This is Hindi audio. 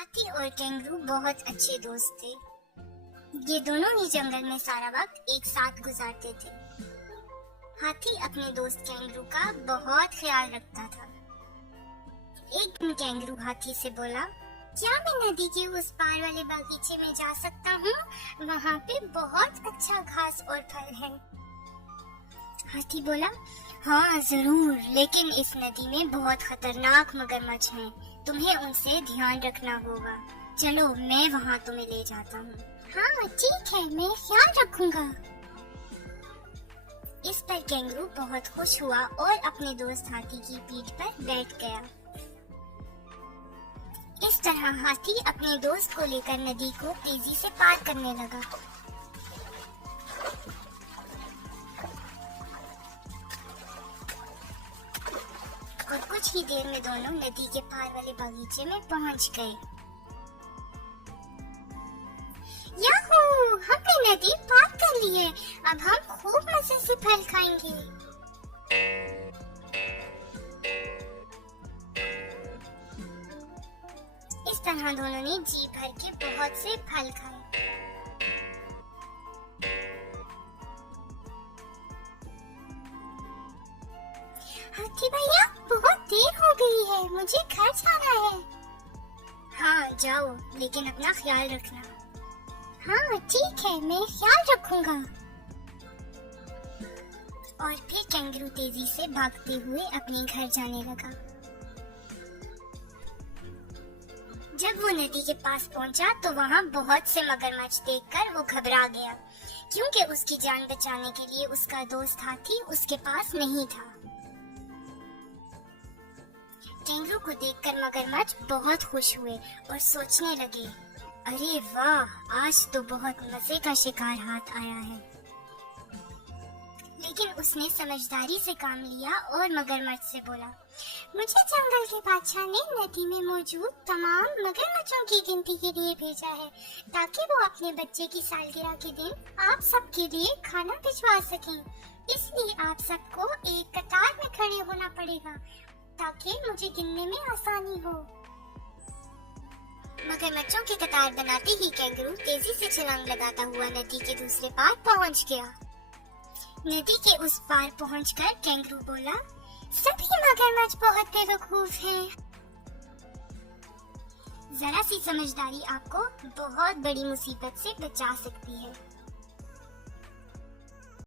हाथी और कैंगरू बहुत अच्छे दोस्त थे। ये दोनों ही जंगल में सारा वक्त एक साथ गुजारते थे। हाथी अपने दोस्त कैंगरू का बहुत ख्याल रखता था। एक दिन कैंगरू हाथी से बोला, क्या मैं नदी के उस पार वाले बागीचे में जा सकता हूँ? वहाँ पे बहुत अच्छा घास और फल है। हाथी बोला, हाँ जरूर, लेकिन इस नदी में बहुत खतरनाक मगरमच्छ हैं। तुम्हें उनसे ध्यान रखना होगा। चलो मैं वहाँ तुम्हें ले जाता हूँ। हाँ ठीक है, मैं ख्याल रखूंगा। इस पर कैंगरू बहुत खुश हुआ और अपने दोस्त हाथी की पीठ पर बैठ गया। इस तरह हाथी अपने दोस्त को लेकर नदी को तेजी से पार करने लगा। और कुछ ही देर में दोनों नदी के पार वाले बागीचे में पहुंच गए। याहू! हमने नदी पार कर ली है। अब हम खूब मजे से फल खाएंगे। इस तरह दोनों ने जी भर के बहुत से फल खाए। हाथी भैया, बहुत देर हो गई है, मुझे घर जाना है। हाँ जाओ, लेकिन अपना ख्याल रखना। हाँ ठीक है, मैं ख्याल रखूंगा। और फिर कैंगरू तेजी से भागते हुए अपने घर जाने लगा। जब वो नदी के पास पहुंचा तो वहाँ बहुत से मगरमच्छ देखकर वो घबरा गया, क्योंकि उसकी जान बचाने के लिए उसका दोस्त हाथी उसके पास नहीं था। कैंगरू को देखकर मगरमच्छ बहुत खुश हुए और सोचने लगे, अरे वाह, आज तो बहुत मजे का शिकार हाथ आया है। लेकिन उसने समझदारी से काम लिया और मगरमच्छ से बोला, मुझे जंगल के बादशाह ने नदी में मौजूद तमाम मगरमच्छों की गिनती के लिए भेजा है, ताकि वो अपने बच्चे की सालगिरह के दिन आप सबके लिए खाना भिजवा सकें। इसलिए आप सबको एक कतार में खड़े होना पड़ेगा, ताकि मुझे गिनने में आसानी हो। मगरमच्छों की कतार बनाते ही कैंगरू तेजी से छलांग लगाता हुआ नदी के दूसरे पार पहुंच गया। नदी के उस पार पहुंचकर कैंगरू बोला, सभी मगरमच्छ बहुत बेवकूफ हैं। जरा सी समझदारी आपको बहुत बड़ी मुसीबत से बचा सकती है।